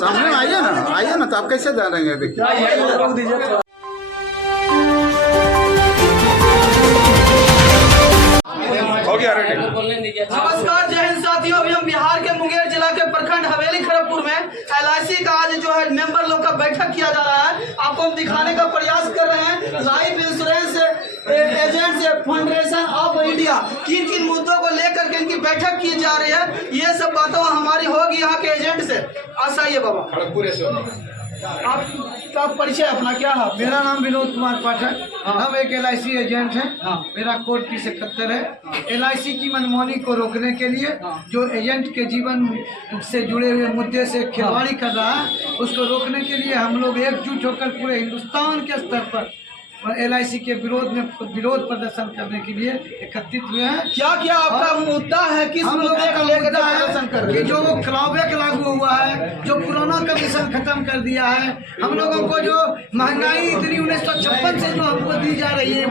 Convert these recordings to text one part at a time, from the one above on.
सामने आइए ना तो आप कैसे जानेंगे? देखिए हो गया रेडी। नमस्कार, जय हिंद साथियों। अभी हम बिहार के मुंगेर जिला के प्रखंड हवेली खड़गपुर में LIC का आज जो है मेंबर लोग का बैठक किया जा रहा है। आपको हम दिखाने का प्रयास कर रहे हैं। लाइफ इंश्योरेंस एजेंट से फेडरेशन ऑफ इंडिया किन किन मुद्दों को लेकर के इनकी बैठक की जा रही है, ये सब बातें हमारी होगी यहाँ के एजेंट से। आइए बाबा, आपका परिचय अपना क्या है? मेरा नाम विनोद कुमार पाठक। हम एक LIC एजेंट हैं। मेरा कोड 3071 है। LIC की मनमानी को रोकने के लिए जो एजेंट के जीवन से जुड़े हुए मुद्दे से खिलवाड़ी कर रहा है, उसको रोकने के लिए हम लोग एकजुट होकर पूरे हिंदुस्तान के स्तर पर LIC के विरोध प्रदर्शन करने के लिए एकत्रित हुए हैं। क्या क्या आपका मुद्दा है? किस मुद्दे को लेकर प्रदर्शन कर रहे हैं? कि जो क्लॉबैक लागू हुआ है, जो पुराना कमीशन खत्म कर दिया है, हम लोगों को जो महंगाई इतनी 1956 से जो हमको दी जा रही है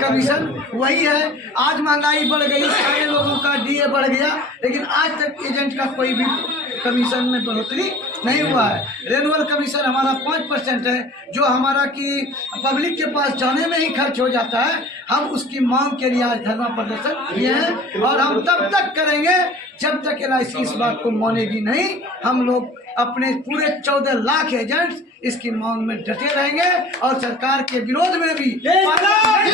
कमीशन, वही है। आज महंगाई बढ़ गई, सारे लोगों का DA बढ़ गया, लेकिन आज तक एजेंट का कोई भी कमीशन में बढ़ोतरी नहीं हुआ है। रेनुअल कमीशन हमारा 5% है, जो हमारा कि पब्लिक के पास जाने में ही खर्च हो जाता है। हम उसकी मांग के लिए आज धरना प्रदर्शन किए हैं और हम तब तक करेंगे जब तक LIC इस बात को मानेगी नहीं। हम लोग अपने पूरे 14 लाख एजेंट्स इसकी मांग में डटे रहेंगे और सरकार के विरोध में भी। बिहार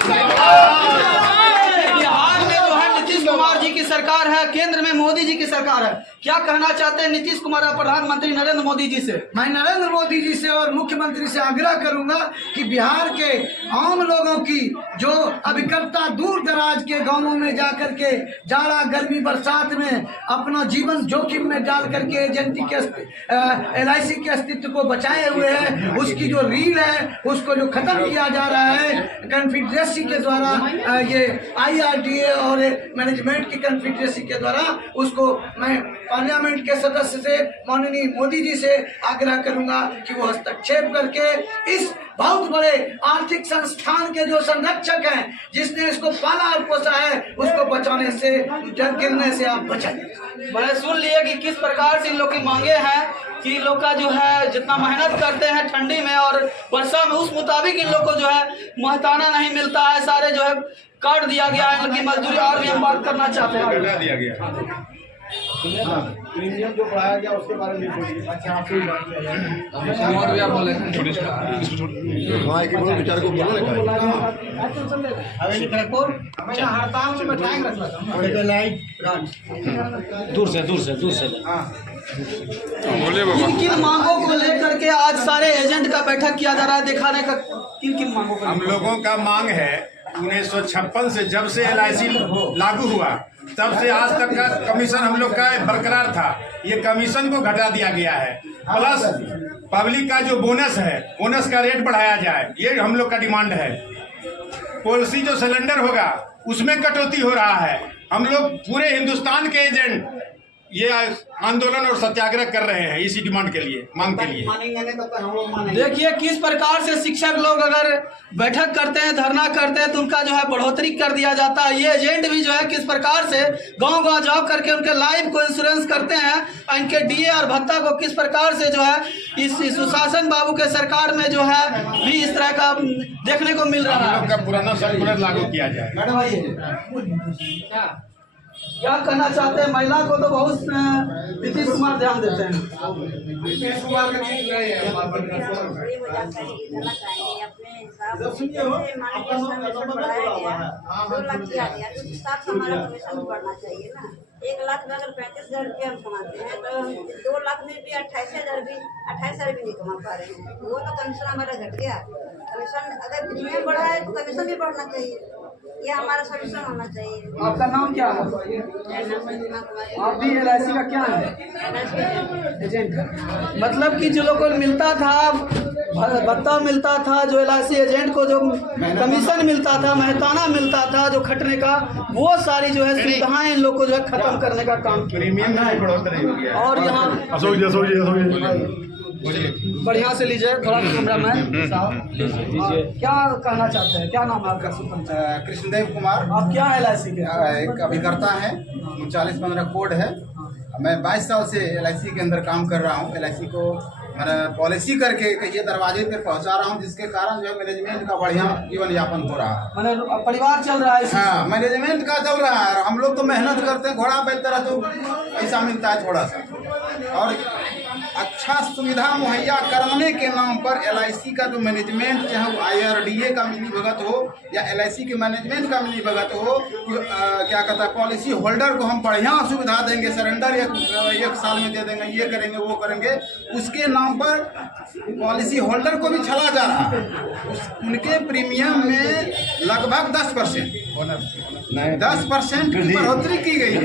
में जो है नीतीश कुमार जी की सरकार है, केंद्र में मोदी जी की सरकार है। क्या कहना चाहते हैं नीतीश कुमार और प्रधानमंत्री नरेंद्र मोदी जी से? मैं नरेंद्र मोदी जी से और मुख्यमंत्री से आग्रह करूंगा कि बिहार के आम लोगों की जो अभिकर्ता दूर दराज के गांवों में जाकर के जाड़ा गर्मी बरसात में अपना जीवन जोखिम में डाल करके एजेंटी के LIC के अस्तित्व को बचाए हुए हैं, उसकी जो रील है उसको जो खत्म किया जा रहा है कन्फेडरेसी के द्वारा, ये IRDA और मैनेजमेंट की कन्फेडरेसी के द्वारा, उसको मैं पार्लियामेंट के सदस्य से माननीय मोदी जी से आग्रह करूंगा कि वो हस्तक्षेप करके इस बहुत बड़े आर्थिक संस्थान के जो संरक्षक हैं, जिसने इसको पाला और पोसा है, उसको बचाने से, गिरने से आप बचाइए। मैंने सुन लिया कि किस प्रकार से इन लोग की मांगे हैं कि लोग का जो है जितना मेहनत करते हैं ठंडी में और वर्षा में, उस मुताबिक इन लोग को जो है महताना नहीं मिलता है। सारे जो है काट दिया गया है इनकी मजदूरी। और भी हम बात करना चाहते हैं, घटा दिया गया प्रीमियम जो बढ़ाया गया उसके बारे में बोलिए। अच्छा, आप ही बात किया विचार को बोलो ना। हवेली खड़गपुर हमेशा हड़ताल में बैठाएंगे दूर से बोलिए बाबा। किन किन मांगों को लेकर के आज सारे एजेंट का बैठक किया जा रहा है, दिखाने का किन किन मांगों को? हम लोगों का मांग है 1956 से जब से LIC लागू हुआ तब से आज तक का कमीशन हम लोग का बरकरार था। ये कमीशन को घटा दिया गया है, प्लस पब्लिक का जो बोनस है, बोनस का रेट बढ़ाया जाए, ये हम लोग का डिमांड है। पॉलिसी जो सिलेंडर होगा उसमें कटौती हो रहा है। हम लोग पूरे हिंदुस्तान के एजेंट ये आंदोलन और सत्याग्रह कर रहे हैं इसी डिमांड के लिए, मांग के लिए। देखिए किस प्रकार से शिक्षक लोग अगर बैठक करते हैं, धरना करते हैं, तो उनका जो है बढ़ोतरी कर दिया जाता है। ये एजेंट भी जो है किस प्रकार से गांव-गांव जॉब करके उनके लाइफ को इंश्योरेंस करते हैं, इनके DA और भत्ता को किस प्रकार से जो है इस सुशासन बाबू के सरकार में जो है भी इस तरह का देखने को मिल रहा है। हम लोग का पुराना सर्कुलर लागू किया जाए। क्या कहना चाहते हैं? महिला को तो बहुत नीतीश कुमार ध्यान देते हैं। नीतीश कुमार का ठीक रहे हैं। अपने 1 लाख में अगर 35,000 रुपये हम कमाते हैं तो 2 लाख में भी 28,000 भी नहीं कमा पा रहे हैं। वो तो कमीशन हमारा घट गया। कमीशन अगर प्रीमियम बढ़ा है तो कमीशन भी बढ़ना चाहिए, ये हमारा सोल्यूशन होना चाहिए। आपका नाम क्या है? आप भी LIC का क्या है? एजेंट। मतलब कि जो लोग को मिलता था भत्ता मिलता था, जो LIC एजेंट को जो कमीशन मिलता था, महताना मिलता था जो खटने का, वो सारी जो है सुविधाएं इन लोग को जो है खत्म करने का काम प्रीमियम में बढ़ोतरी हो गया। और यहाँ बढ़िया से लीजिए थोड़ा कैमरामैन साहब लीजिए। क्या कहना चाहते हैं? क्या नाम है आपका? कृष्णदेव कुमार। आप क्या LIC के? एक अभिकर्ता है, 3915 कोड है। मैं 22 साल से LIC के अंदर काम कर रहा हूँ। LIC को मैंने पॉलिसी करके कहिए दरवाजे पे पहुँचा रहा हूँ, जिसके कारण जो है मैनेजमेंट का बढ़िया जीवन यापन हो रहा है। मैंने परिवार चल रहा है इसी से। हाँ, मैनेजमेंट का चल रहा है और हम लोग तो मेहनत करते हैं, घोड़ा बेच तरह तो पैसा मिलता है थोड़ा सा, और अच्छा सुविधा मुहैया करवाने के नाम पर LIC का जो मैनेजमेंट, चाहे वो IRDA का मिली भगत हो या LIC के मैनेजमेंट का मिली भगत हो, क्या कहता है, पॉलिसी होल्डर को हम बढ़िया सुविधा देंगे, सरेंडर एक साल में दे देंगे, ये करेंगे वो करेंगे, उसके नाम पर पॉलिसी होल्डर को भी छला जा रहा है। उनके प्रीमियम में लगभग 10% की बढ़ोतरी की गई है,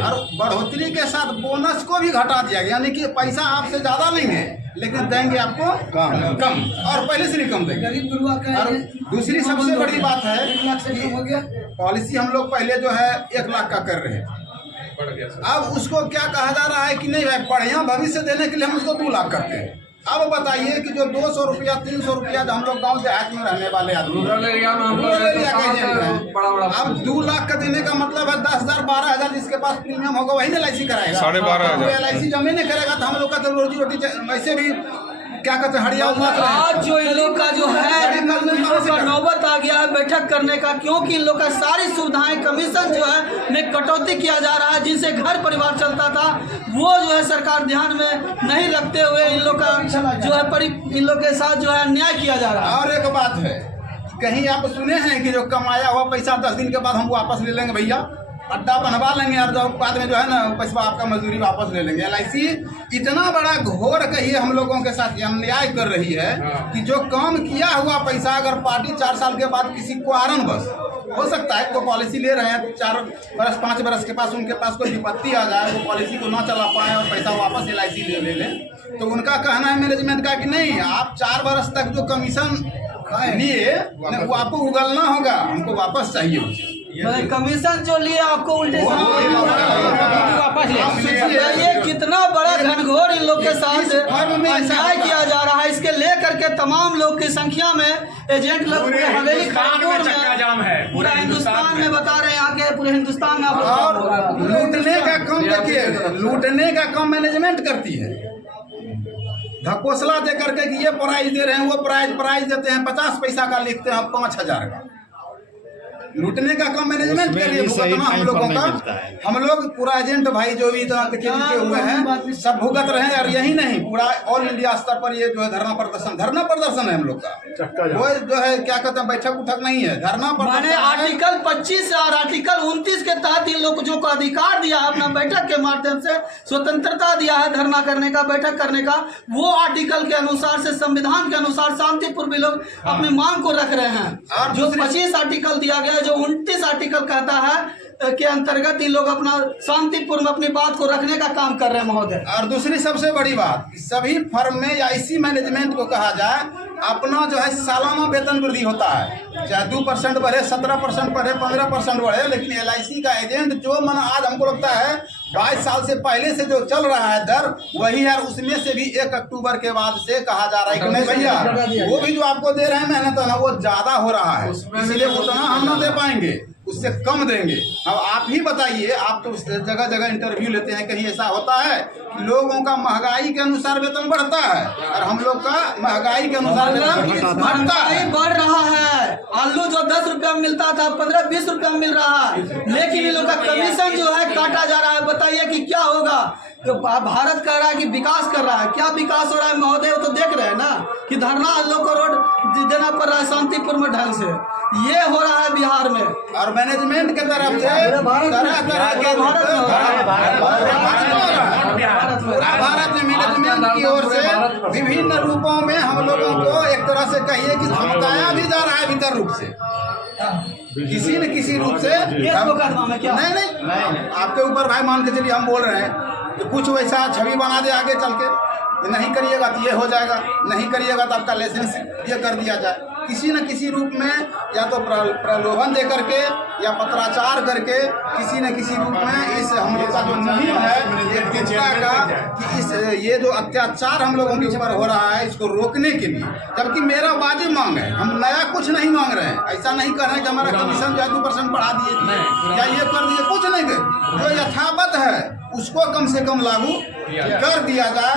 और बढ़ोतरी के साथ बोनस को भी घटा दिया गया, यानी कि पैसा आपसे ज़्यादा लेंगे लेकिन देंगे आपको कम और पहले से भी कम देंगे। गरीब गुरुआ का और दूसरी सबसे बड़ी बात है 1 लाख से कम हो गया। पॉलिसी हम लोग पहले जो है 1 लाख का कर रहे हैं, अब उसको क्या कहा जा रहा है कि नहीं भाई बढ़िया भविष्य देने के लिए हम उसको 2 लाख करते हैं। अब बताइए कि जो 200 रुपया 300 रुपया जो हम लोग गांव देहात में रहने वाले आदमी, अब 2 लाख का देने का मतलब है 10,000 12,000 जिसके पास प्रीमियम होगा वही LIC कराएगा। 12,500 LIC जमे नहीं करेगा तो हम लोग का तो रोजी रोटी वैसे भी क्या कहते हैं हड़िया आज जो इन लोग का जो है इन लोगों का नौबत आ गया है बैठक करने का, क्योंकि इन लोग का सारी सुविधाएं कमीशन जो है में कटौती किया जा रहा है, जिनसे घर परिवार चलता था वो जो है सरकार ध्यान में नहीं रखते हुए इन लोग का जो है इन लोग के साथ जो है अन्याय किया जा रहा है। और एक बात है, कहीं आप सुने हैं कि जो कमाया हुआ पैसा 10 दिन के बाद हम वापस ले लेंगे, भैया अड्डा बनवा लेंगे और जब बाद में जो है ना पैसा आपका मजदूरी वापस ले लेंगे। LIC इतना बड़ा घोर कहिए हम लोगों के साथ अन्याय कर रही है कि जो काम किया हुआ पैसा अगर पार्टी 4 साल के बाद किसी कारणवश हो सकता है तो पॉलिसी ले रहे हैं 4 बरस 5 बरस के पास उनके पास कोई विपत्ति आ जाए, वो पॉलिसी को ना चला पाए और पैसा वापस LIC ले लें, तो उनका कहना है मैनेजमेंट का कि नहीं, आप 4 बरस तक जो कमीशन लिए वो आपको उगलना होगा, हमको वापस चाहिए। कमीशन जो लिए आपको उल्टे ये कितना बड़ा घनघोर इन लोग के साथ अन्याय किया जा रहा है। इसके लेकर के तमाम लोग की संख्या में एजेंट लोग पूरे हवेली खड़गपुर में पूरा हिंदुस्तान में बता रहे हैं, यहाँ के पूरे हिंदुस्तान में और लूटने का काम देखिए, लूटने का काम मैनेजमेंट करती है, धकोसला दे करके कि ये प्राइज दे रहे हैं वो प्राइज देते हैं, 50 पैसा का लिखते हैं 5,000 का। लूटने का काम मैनेजमेंट के लिए भुगतना हम लोगों का, हम लोग पूरा एजेंट भाई जो भी इतना लिखे हुए हैं सब भुगत रहे हैं। और यही नहीं, पूरा ऑल इंडिया स्तर पर ये जो है धरना प्रदर्शन है हम लोग का, वो जो है क्या कहते हैं बैठक उठक नहीं है, धरना प्रदर्शन। आर्टिकल 25 और आर्टिकल 29 के तहत इन लोग जो अधिकार दिया है अपना बैठक के माध्यम से स्वतंत्रता दिया है धरना करने का, बैठक करने का, वो आर्टिकल के अनुसार से संविधान के अनुसार शांतिपूर्ण लोग अपनी मांग को रख रहे हैं। और जो 25 आर्टिकल दिया गया, जो 29 आर्टिकल कहता है के अंतर्गत ये लोग अपना शांतिपूर्ण अपनी बात को रखने का काम कर रहे हैं महोदय। और दूसरी सबसे बड़ी बात, सभी फर्म में या इसी मैनेजमेंट को कहा जाए अपना जो है सालाना वेतन वृद्धि होता है, चाहे 2% बढ़े, 17% बढ़े, 15% बढ़े, लेकिन LIC का एजेंट जो मन आज हमको लगता है 22 साल से पहले से जो चल रहा है दर वही है, उसमें से भी 1 अक्टूबर के बाद से कहा जा रहा है कि नहीं भैया वो भी जो आपको दे रहे हैं मेहनत है ना वो ज्यादा हो रहा है, इसलिए उतना हम न दे पाएंगे, उससे कम देंगे। अब आप ही बताइए, आप तो जगह जगह इंटरव्यू लेते हैं, कहीं ऐसा होता है कि लोगों का महंगाई के अनुसार वेतन बढ़ता है और हम लोग का महंगाई के अनुसार वेतन घटता है, बढ़ रहा है। आलू जो 10 रुपया में मिलता था 15-20 रुपया में मिल रहा है, लेकिन इन लोग का कमीशन जो है काटा जा रहा है। बताइए कि क्या होगा? तो भारत कह रहा है कि विकास कर रहा है, क्या विकास हो रहा है महोदय? वो तो देख रहे हैं ना कि धरना लोग को रोड देना पड़ रहा है शांतिपूर्ण ढंग से, ये हो रहा है बिहार में। और मैनेजमेंट के तरफ से तरह तरह के भारत में मैनेजमेंट की ओर से विभिन्न रूपों में हम लोगों को एक तरह से कहिए कि धमकाया भी जा रहा है भीतर रूप से, किसी न किसी रूप से। नहीं आपके ऊपर भाई मान के चलिए हम बोल रहे हैं कि कुछ वैसा छवि बना दे आगे चल के, नहीं करिएगा तो ये हो जाएगा, नहीं करिएगा तो आपका लाइसेंस ये कर दिया जाए, किसी न किसी रूप में या तो प्रलोभन दे करके या पत्राचार करके किसी न किसी रूप में इस हम लोग का जो मुहिम है ये जनता का कि इस ये जो अत्याचार हम लोगों के ऊपर हो रहा है इसको रोकने के लिए, जबकि मेरा वाजिब मांग है, हम नया कुछ नहीं मांग रहे हैं, ऐसा नहीं कर रहे हैं कि हमारा कमीशन जो है 2% बढ़ा दिए या ये कर दिए, कुछ नहीं, जो यथावत है उसको कम से कम लागू कर दिया जाए।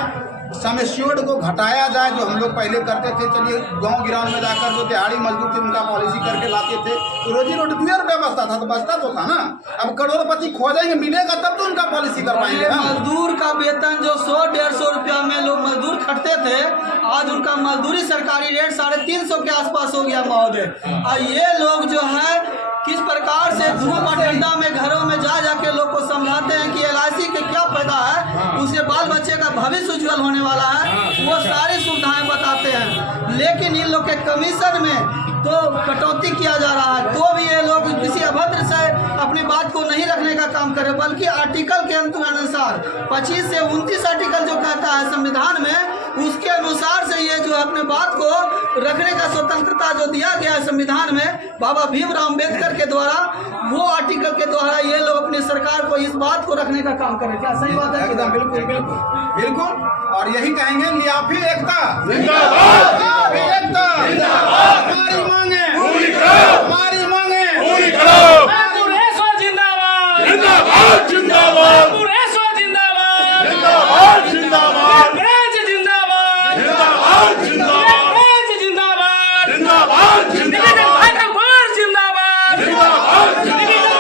समेश्योर्ड को घटाया जाए, जो हम लोग पहले करते थे। चलिए गांव गिराव में जाकर जो दिहाड़ी मजदूर थे उनका पॉलिसी करके लाते थे तो रोजी रोटी 2 रुपया बचता था, तो बचता तो था ना। अब करोड़पति खोजेंगे, मिलेगा तब तो उनका पॉलिसी कर पाएंगे हम। मजदूर का वेतन जो 100-150 रुपया में लोग मजदूर खटते थे, आज उनका मजदूरी सरकारी रेट 350 के आसपास हो गया महोदय। और ये लोग जो है किस प्रकार से धूप और ठंडा में घरों में जा जाके लोग को समझाते हैं कि LIC के क्या फायदा है, उसके बाल बच्चे का भविष्य उज्जवल होने वाला है, वो सारी सुविधाएं बताते हैं। लेकिन इन लोग के कमीशन में तो कटौती किया जा रहा है, तो भी ये लोग किसी अभद्र से अपनी बात को नहीं रखने का काम करे, बल्कि आर्टिकल के अनुसार 25 से 29 आर्टिकल जो कहता है संविधान में, उसके अनुसार से ये जो अपने बात को रखने का स्वतंत्रता जो दिया गया है संविधान में बाबा भीमराव अम्बेडकर के द्वारा, वो आर्टिकल के द्वारा ये लोग अपनी सरकार को इस बात को रखने का काम करें। क्या सही बात है? एकदम बिल्कुल बिल्कुल बिल्कुल। और यही कहेंगे, लियाफी एकता जिंदाबाद, लियाफी एकता जिंदाबाद, हमारी मांगे पूरी करो, हमारी मांगे पूरी करो। जिंदाबाद जिंदाबाद, जिंदाबाद, जिंदाबाद जिंदाबाद, जिंदाबाद, जिंदाबाद जिंदाबाद, जिंदाबाद, जिंदाबाद जिंदाबाद, जिंदाबाद, भागलपुर जिंदाबाद जिंदाबाद,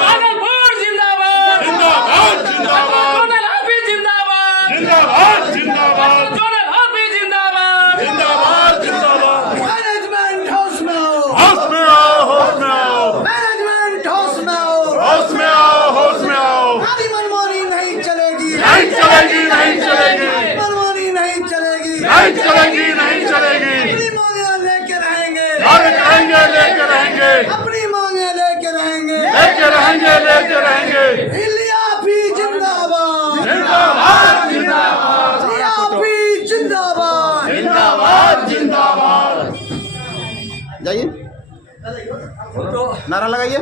भागलपुर जिंदाबाद जिंदाबाद, जिंदाबाद, जोनल ऑफिस जिंदाबाद जिंदाबाद, जिंदाबाद, जोनल ऑफिस जिंदाबाद जिंदाबाद, जिंदाबाद। मैनेजमेंट होश में आओ, होश में आओ, होश में आओ, मैनेजमेंट होश में आओ, होश में आओ, होश में आओ। हमारी मनमानी नहीं चलेगी, नहीं चलेगी, नहीं चलेगी, मनमानी नहीं चलेगी, नहीं चलेगी, नहीं चलेगी। अपनी मांगे लेके रहेंगे, लेके रहेंगे, अपनी मांगे लेके रहेंगे, लेके रहेंगे, लेके रहेंगे। लियाफी जिंदाबाद, जिंदाबाद, जिंदाबाद, लियाफी जिंदाबाद। जिंदाबाद, जिंदाबाद। जाइए नारा लगाइए।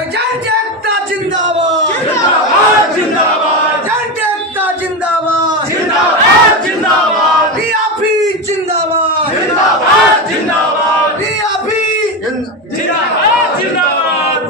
एजेंट एकता जिंदाबाद, जिंदाबाद, जिंदाबाद, एजेंट एकता जिंदाबाद, जिंदाबाद, जिंदाबाद, लियाफी जिंदाबाद, जिंदाबाद, जिंदाबाद, लियाफी जिंदाबाद, जिंदाबाद।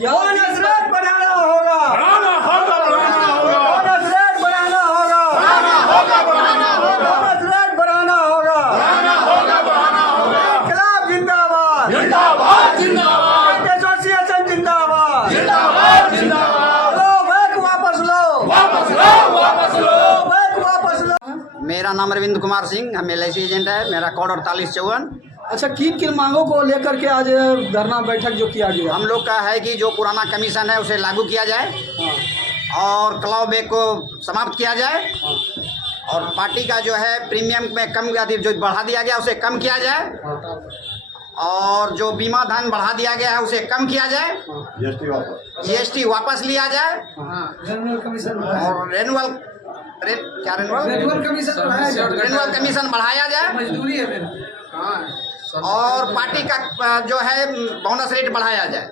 बोनस रेट बढ़ाना होगा, बढ़ाना होगा, बढ़ाना होगा, बोनस रेट बढ़ाना होगा, बढ़ाना होगा, बढ़ाना होगा, बोनस रेट बढ़ाना होगा, बढ़ाना होगा, बढ़ाना होगा। इनकलाब जिंदाबाद, जिंदाबाद, जिंदाबाद, एसोसिएशन जिंदाबाद, जिंदाबाद, जिंदाबाद। लो बैक वापस लो, वापस लो, वापस लो। बैक वापस लो। मेरा नाम अरविंद कुमार सिंह, हम LIC एजेंट है। मेरा कोड 4854। अच्छा, किन मांगों को लेकर के आज धरना बैठक जो किया गया? हम लोग का है कि जो पुराना कमीशन है उसे लागू किया जाए और क्लाव बैग को समाप्त किया जाए और पार्टी का जो है प्रीमियम में कम जो बढ़ा दिया गया उसे कम किया जाए और जो बीमा धन बढ़ा दिया गया है उसे कम किया जाए, GST वापस लिया जाए जनरल कमीशन और रेनुअल कमीशन बढ़ाया जाए मजदूरी है मेरा। और पार्टी का जो है बोनस रेट बढ़ाया जाए।